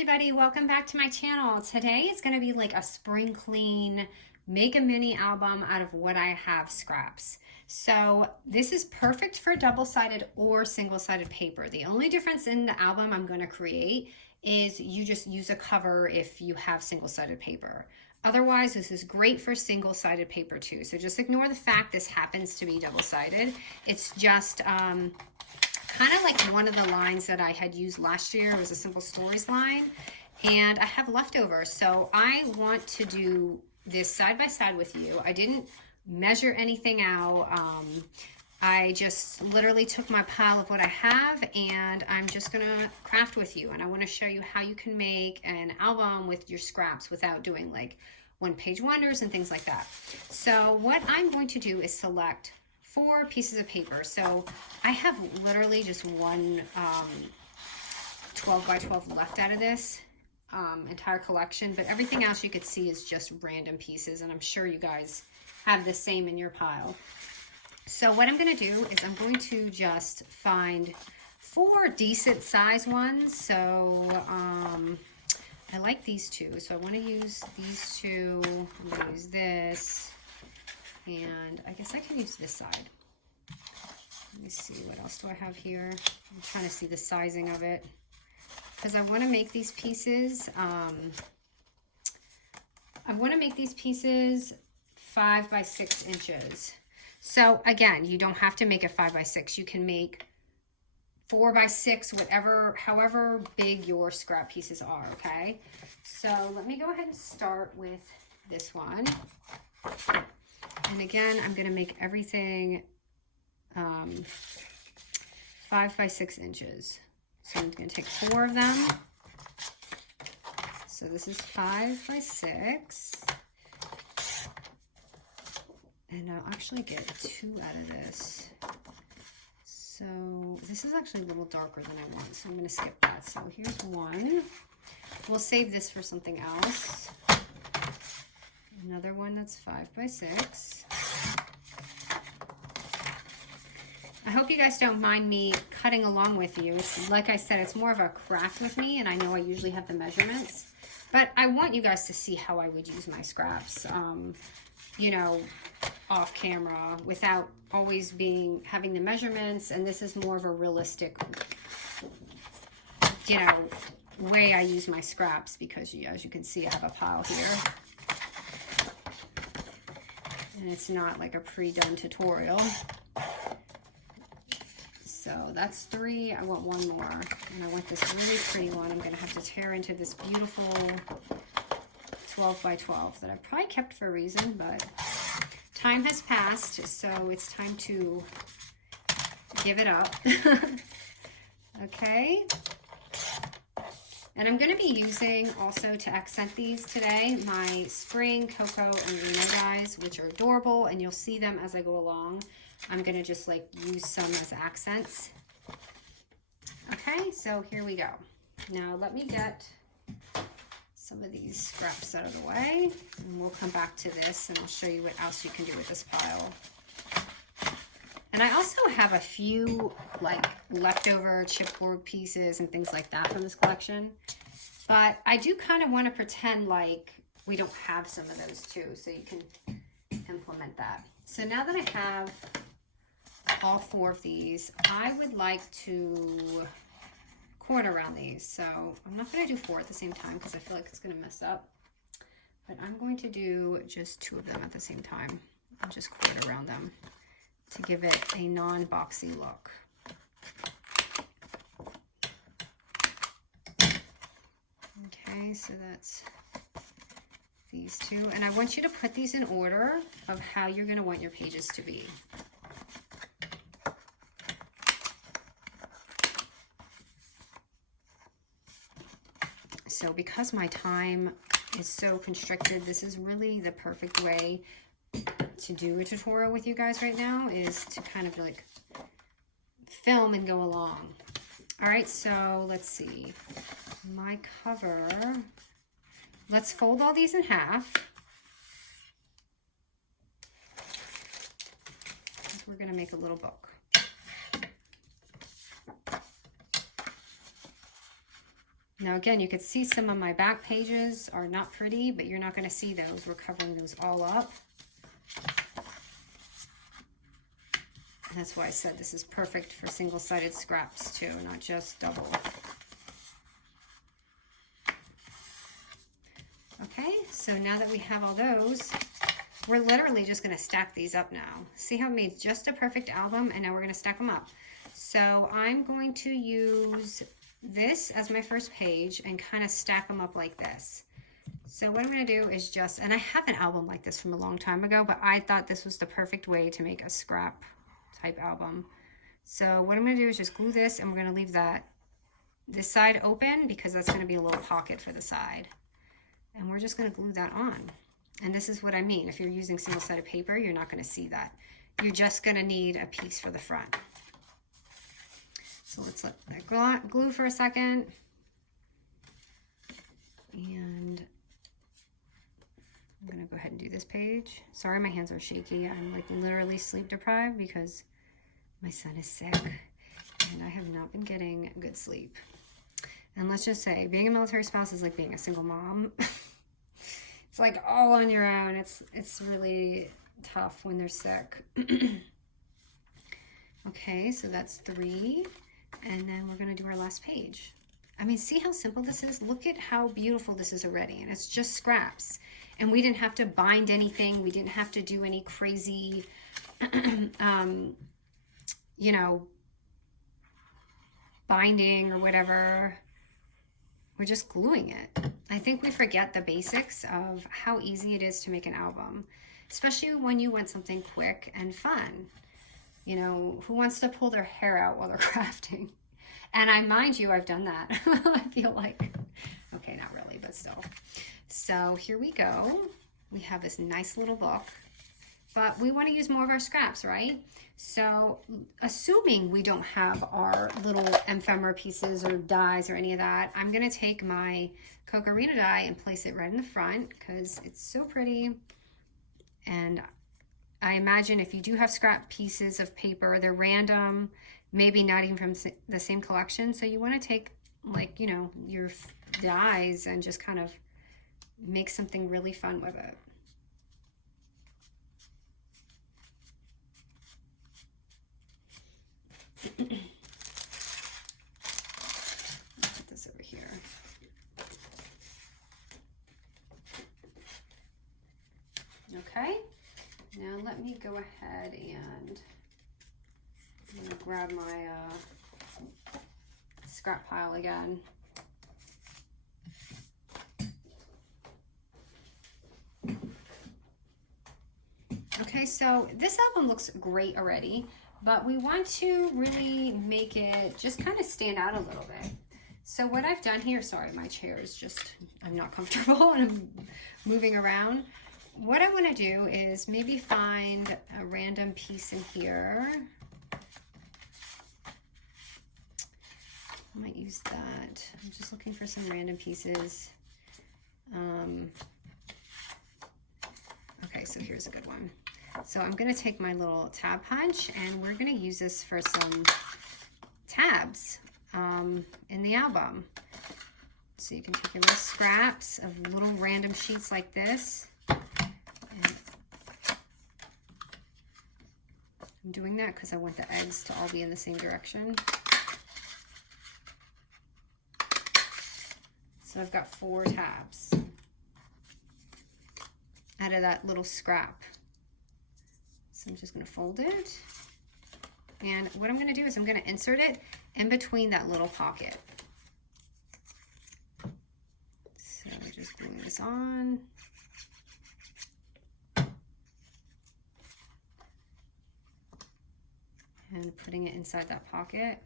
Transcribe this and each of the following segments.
everybody, welcome back to my channel. Today is going to be like a spring clean, make a mini album out of what I have scraps. So this is perfect for double-sided or single-sided paper. The only difference in the album I'm going to create is you just use a cover if you have single-sided paper. Otherwise, this is great for single-sided paper too. So just ignore the fact this happens to be double-sided. It's just kind of like one of the lines that I had used last year. It was a Simple Stories line, and I have leftovers. So I want to do this side by side with you. I didn't measure anything out. I just literally took my pile of what I have, and I'm just gonna craft with you. And I want to show you how you can make an album with your scraps without doing like one-page wonders and things like that. So what I'm going to do is select 4 pieces of paper. So I have literally just one 12 by 12 left out of this entire collection, but everything else you could see is just random pieces, and I'm sure you guys have the same in your pile. So what I'm going to do is I'm going to just find 4 decent size ones. So I like these 2, so I want to use these 2. I'm going to use this, and I guess I can use this side. Let me see, what else do I have here? I'm trying to see the sizing of it, because I want to make these pieces, 5 by 6 inches. So again, you don't have to make it 5 by 6. You can make 4 by 6, whatever, however big your scrap pieces are, okay? So let me go ahead and start with this one. And again, I'm going to make everything 5 by 6 inches. So I'm going to take 4 of them. So this is 5 by 6. And I'll actually get 2 out of this. So this is actually a little darker than I want, so I'm going to skip that. So here's 1. We'll save this for something else. Another one that's 5 by 6. I hope you guys don't mind me cutting along with you. It's, like I said, it's more of a craft with me, and I know I usually have the measurements, but I want you guys to see how I would use my scraps, you know, off camera without always having the measurements. And this is more of a realistic, you know, way I use my scraps, because as you can see, I have a pile here. And it's not like a pre-done tutorial. So that's 3. I want 1 more. And I want this really pretty one. I'm going to have to tear into this beautiful 12 by 12 that I probably kept for a reason, but time has passed, so it's time to give it up. Okay. And I'm going to be using also, to accent these today, my Spring, Cocoa, and Reno dies, which are adorable, and you'll see them as I go along. I'm going to just like use some as accents. Okay, so here we go. Now let me get some of these scraps out of the way, and we'll come back to this, and I'll show you what else you can do with this pile. And I also have a few like leftover chipboard pieces and things like that from this collection. But I do kind of want to pretend like we don't have some of those too, so you can implement that. So now that I have all 4 of these, I would like to corner around these. So I'm not going to do 4 at the same time because I feel like it's going to mess up. But I'm going to do just 2 of them at the same time and just quarter around them to give it a non-boxy look. Okay, so that's these 2. And I want you to put these in order of how you're going to want your pages to be. So because my time is so constricted, this is really the perfect way to do a tutorial with you guys right now, is to kind of like film and go along. All right, so let's see. My cover, let's fold all these in half. We're going to make a little book. Now again, you could see some of my back pages are not pretty, but you're not going to see those. We're covering those all up. And that's why I said this is perfect for single-sided scraps too, not just double. Okay, so now that we have all those, we're literally just going to stack these up now. See how it made just a perfect album, and now we're going to stack them up. So I'm going to use this as my first page and kind of stack them up like this. So what I'm going to do is just, and I have an album like this from a long time ago, but I thought this was the perfect way to make a scrap type album. So what I'm going to do is just glue this, and we're going to leave this side open because that's going to be a little pocket for the side. And we're just going to glue that on. And this is what I mean. If you're using single-sided paper, you're not going to see that. You're just going to need a piece for the front. So let's let that glue for a second. And I'm going to go ahead and do this page. Sorry, my hands are shaky. I'm like literally sleep deprived because my son is sick and I have not been getting good sleep. And let's just say being a military spouse is like being a single mom. It's like all on your own. It's really tough when they're sick. Okay, so that's 3. And then we're going to do our last page. I mean, see how simple this is? Look at how beautiful this is already. And it's just scraps. And we didn't have to bind anything. We didn't have to do any crazy, you know, binding or whatever. We're just gluing it. I think we forget the basics of how easy it is to make an album, especially when you want something quick and fun. You know, who wants to pull their hair out while they're crafting? And mind you, I've done that. I feel like, okay, not really, but still. So here we go. We have this nice little book, but we want to use more of our scraps, right? So assuming we don't have our little ephemera pieces or dies or any of that, I'm going to take my Coco-Arena die and place it right in the front because it's so pretty. And I imagine if you do have scrap pieces of paper, they're random, maybe not even from the same collection. So you want to take, like, you know, your dies and just kind of make something really fun with it. Put this over here. Okay. Now let me go ahead and I'm gonna grab my scrap pile again. Okay, so this album looks great already, but we want to really make it just kind of stand out a little bit. So what I've done here, sorry, my chair is just, I'm not comfortable and I'm moving around. What I want to do is maybe find a random piece in here. I might use that. I'm just looking for some random pieces. Okay, so here's a good one. So I'm going to take my little tab punch and we're going to use this for some tabs in the album. So you can take your little scraps of little random sheets like this. And I'm doing that because I want the eggs to all be in the same direction. So I've got 4 tabs out of that little scrap. So I'm just going to fold it. And what I'm going to do is I'm going to insert it in between that little pocket. So just gluing this on. And putting it inside that pocket.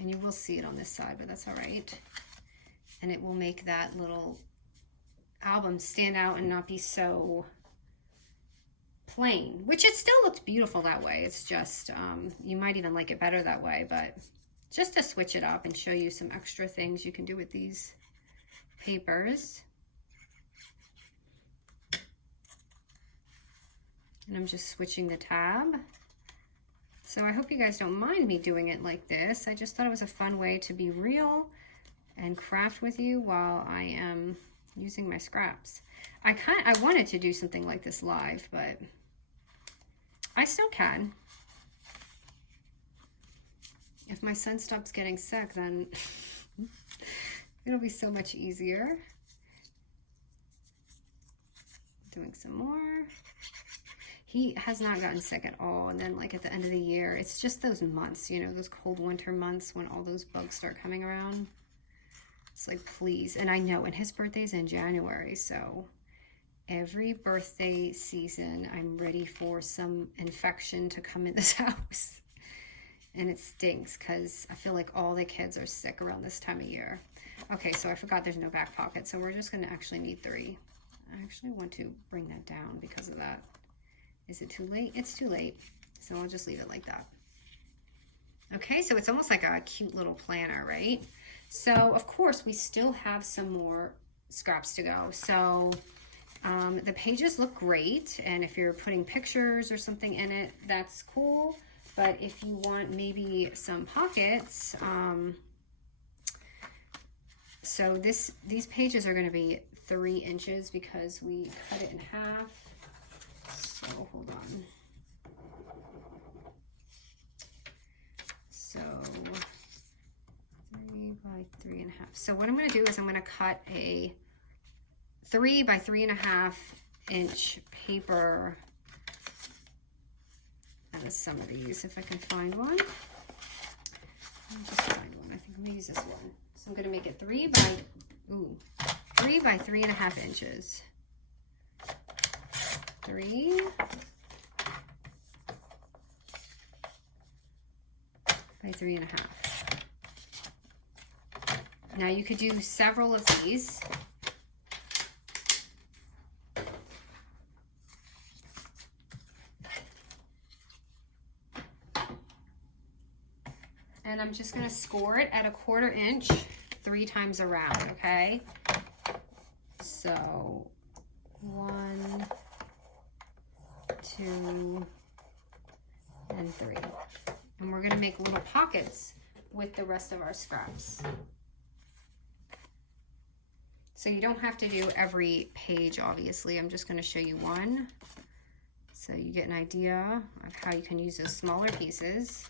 And you will see it on this side, but that's all right. And it will make that little album stand out and not be so plain, which it still looks beautiful that way. It's just, you might even like it better that way, but just to switch it up and show you some extra things you can do with these papers. And I'm just switching the tab. So I hope you guys don't mind me doing it like this. I just thought it was a fun way to be real and craft with you while I am using my scraps. I wanted to do something like this live, but I still can. If my son stops getting sick, then it'll be so much easier. Doing some more. He has not gotten sick at all. And then like at the end of the year, it's just those months, you know, those cold winter months when all those bugs start coming around. It's like, please. And I know, and his birthday's in January, so every birthday season, I'm ready for some infection to come in this house. And it stinks because I feel like all the kids are sick around this time of year. Okay, so I forgot there's no back pocket, so we're just going to actually need 3. I actually want to bring that down because of that. Is it too late? It's too late. So I'll just leave it like that. Okay, so it's almost like a cute little planner, right? So, of course, we still have some more scraps to go. So, the pages look great. And if you're putting pictures or something in it, that's cool. But if you want maybe some pockets, so these pages are going to be 3 inches because we cut it in half. So hold on. So 3 by 3.5. So what I'm going to do is I'm going to cut a 3 by 3.5 inch paper out of some of these, if I can find one. I'll just find one. I think I'm going to use this one. So I'm going to make it 3 by 3.5 inches. 3 by 3.5. Now you could do several of these. And I'm just going to score it at 1/4 inch 3 times around, okay? So 1, 2, and 3. And we're going to make little pockets with the rest of our scraps. So you don't have to do every page, obviously. I'm just going to show you one so you get an idea of how you can use those smaller pieces.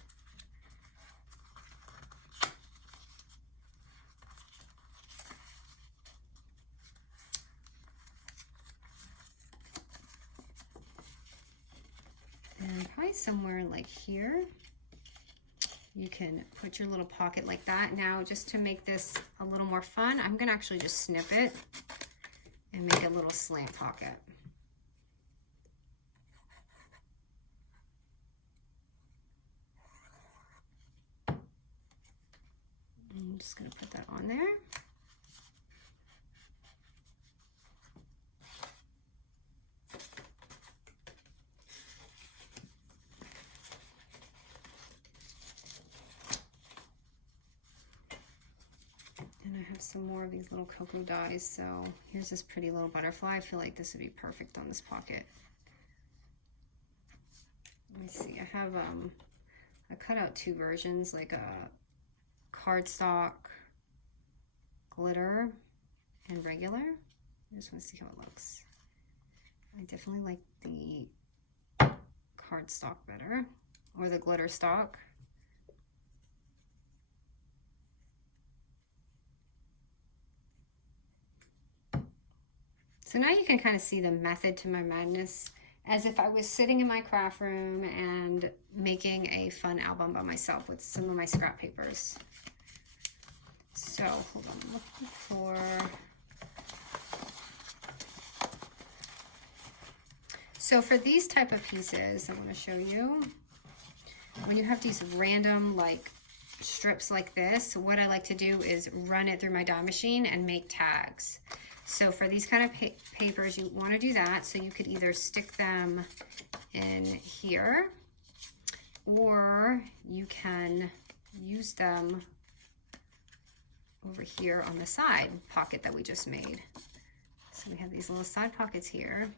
And probably somewhere like here, you can put your little pocket like that. Now, just to make this a little more fun, I'm going to actually just snip it and make a little slant pocket. I'm just going to put that on there. And I have some more of these little cocoa dies. So here's this pretty little butterfly. I feel like this would be perfect on this pocket. Let me see. I have I cut out 2 versions, like a cardstock, glitter, and regular. I just want to see how it looks. I definitely like the cardstock better, or the glitter stock. So now you can kind of see the method to my madness, as if I was sitting in my craft room and making a fun album by myself with some of my scrap papers. So hold on, I'm looking for... So for these type of pieces, I want to show you, when you have these random like strips like this, what I like to do is run it through my die machine and make tags. So for these kind of papers, you want to do that. So you could either stick them in here, or you can use them over here on the side pocket that we just made. So we have these little side pockets here,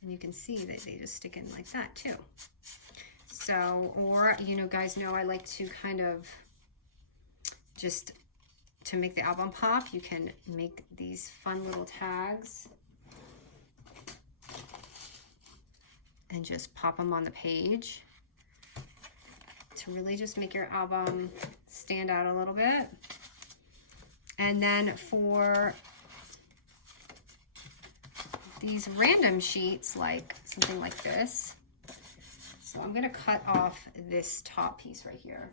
and you can see that they just stick in like that too. So, or, you know, guys know I like to kind of just to make the album pop, you can make these fun little tags and just pop them on the page to really just make your album stand out a little bit. And then for these random sheets, like something like this, so I'm gonna cut off this top piece right here.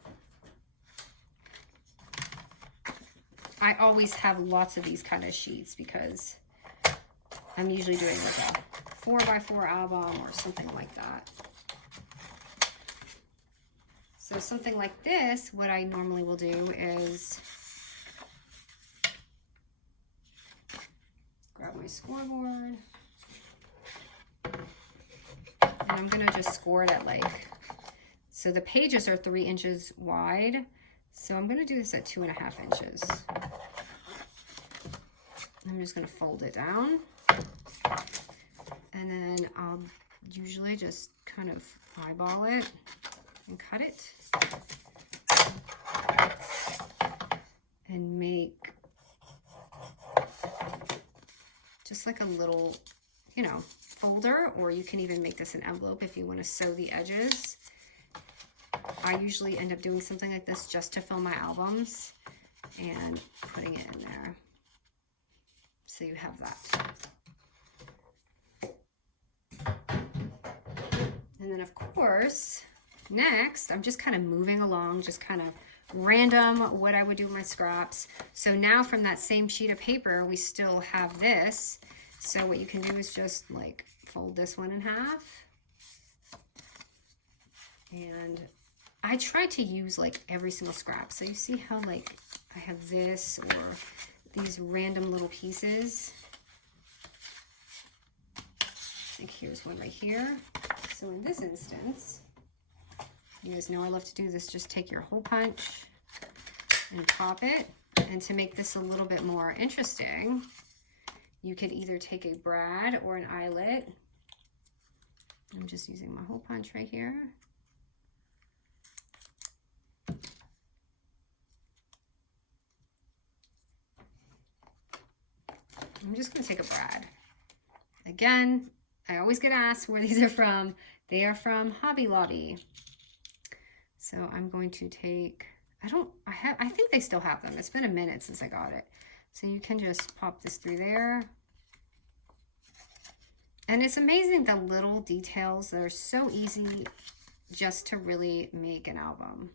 I always have lots of these kind of sheets because I'm usually doing like a 4x4 album or something like that. So something like this, what I normally will do is grab my scoreboard, and I'm gonna just score it at like, so the pages are 3 inches wide. So I'm gonna do this at 2.5 inches. I'm just gonna fold it down. And then I'll usually just kind of eyeball it and cut it. And make just like a little, you know, folder, or you can even make this an envelope if you want to sew the edges. I usually end up doing something like this just to fill my albums and putting it in there. So you have that. And then of course, next, I'm just kind of moving along, just kind of random what I would do with my scraps. So now from that same sheet of paper, we still have this. So what you can do is just like fold this one in half. And I try to use like every single scrap. So you see how like I have this or these random little pieces. I think here's one right here. So in this instance, you guys know I love to do this. Just take your hole punch and pop it. And to make this a little bit more interesting, you could either take a brad or an eyelet. I'm just using my hole punch right here. I'm just gonna take a brad. Again, I always get asked where these are from. They are from Hobby Lobby. So I'm going to take, I think they still have them. It's been a minute since I got it. So you can just pop this through there. And it's amazing the little details that are so easy just to really make an album.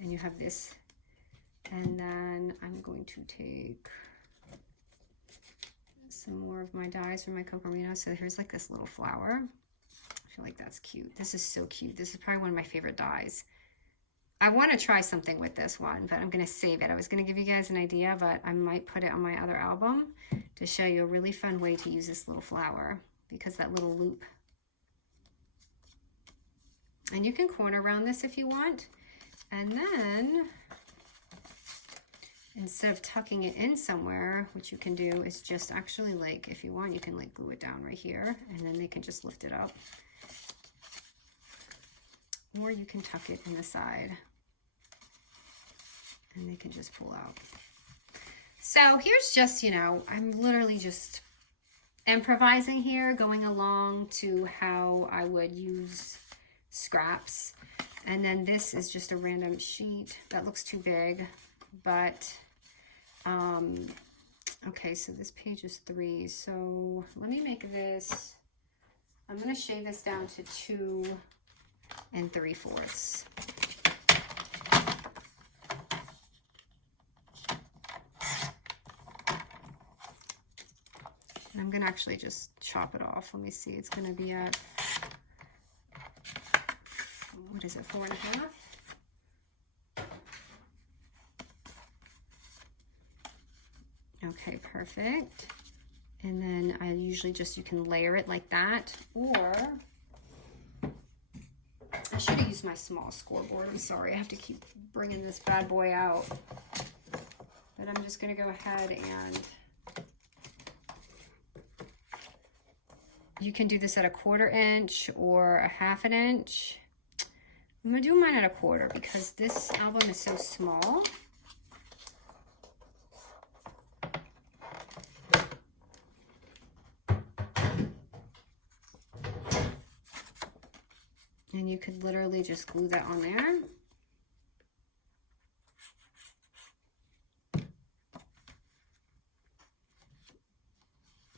And you have this. And then I'm going to take some more of my dies from my Coco Merino. So here's like this little flower. I feel like that's cute. This is so cute. This is probably one of my favorite dies. I want to try something with this one, but I'm going to save it. I was going to give you guys an idea, but I might put it on my other album to show you a really fun way to use this little flower, because that little loop. And you can corner around this if you want. And then instead of tucking it in somewhere, what you can do is just actually, like, if you want, you can like glue it down right here, and then they can just lift it up. Or you can tuck it in the side and they can just pull out. So here's just, you know, I'm literally just improvising here, going along to how I would use scraps. And then this is just a random sheet that looks too big, but okay, so this page is 3. So let me make this, I'm going to shave this down to 2 3/4. I'm going to actually just chop it off. Let me see. It's going to be at, what is it, 4.5? Okay, perfect. And then I usually just, you can layer it like that, or I should have used my small scoreboard. I'm sorry, I have to keep bringing this bad boy out. But I'm just going to go ahead and you can do this at a 1/4 inch or a 1/2 inch. I'm going to do mine at a 1/4 because this album is so small. And you could literally just glue that on there.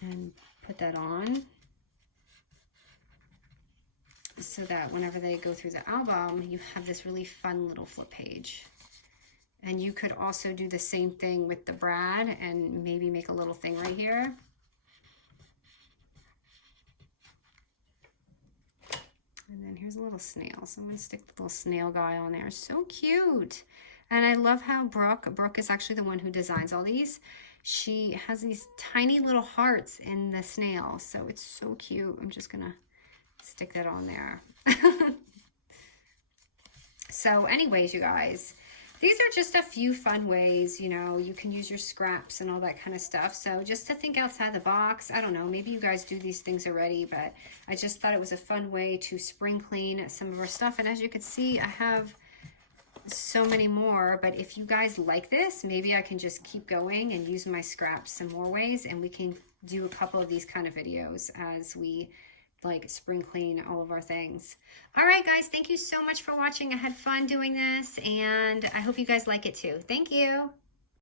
And put that on so that whenever they go through the album, you have this really fun little flip page. And you could also do the same thing with the brad and maybe make a little thing right here. And then here's a little snail. So I'm going to stick the little snail guy on there. So cute. And I love how Brooke is actually the one who designs all these. She has these tiny little hearts in the snail. So it's so cute. I'm just going to stick that on there. So anyways, you guys, these are just a few fun ways, you know, you can use your scraps and all that kind of stuff. So just to think outside the box, I don't know, maybe you guys do these things already, but I just thought it was a fun way to spring clean some of our stuff. And as you can see, I have so many more, but if you guys like this, maybe I can just keep going and use my scraps some more ways, and we can do a couple of these kind of videos as we like spring clean all of our things. All right, guys, thank you so much for watching. I had fun doing this, and I hope you guys like it too. Thank you.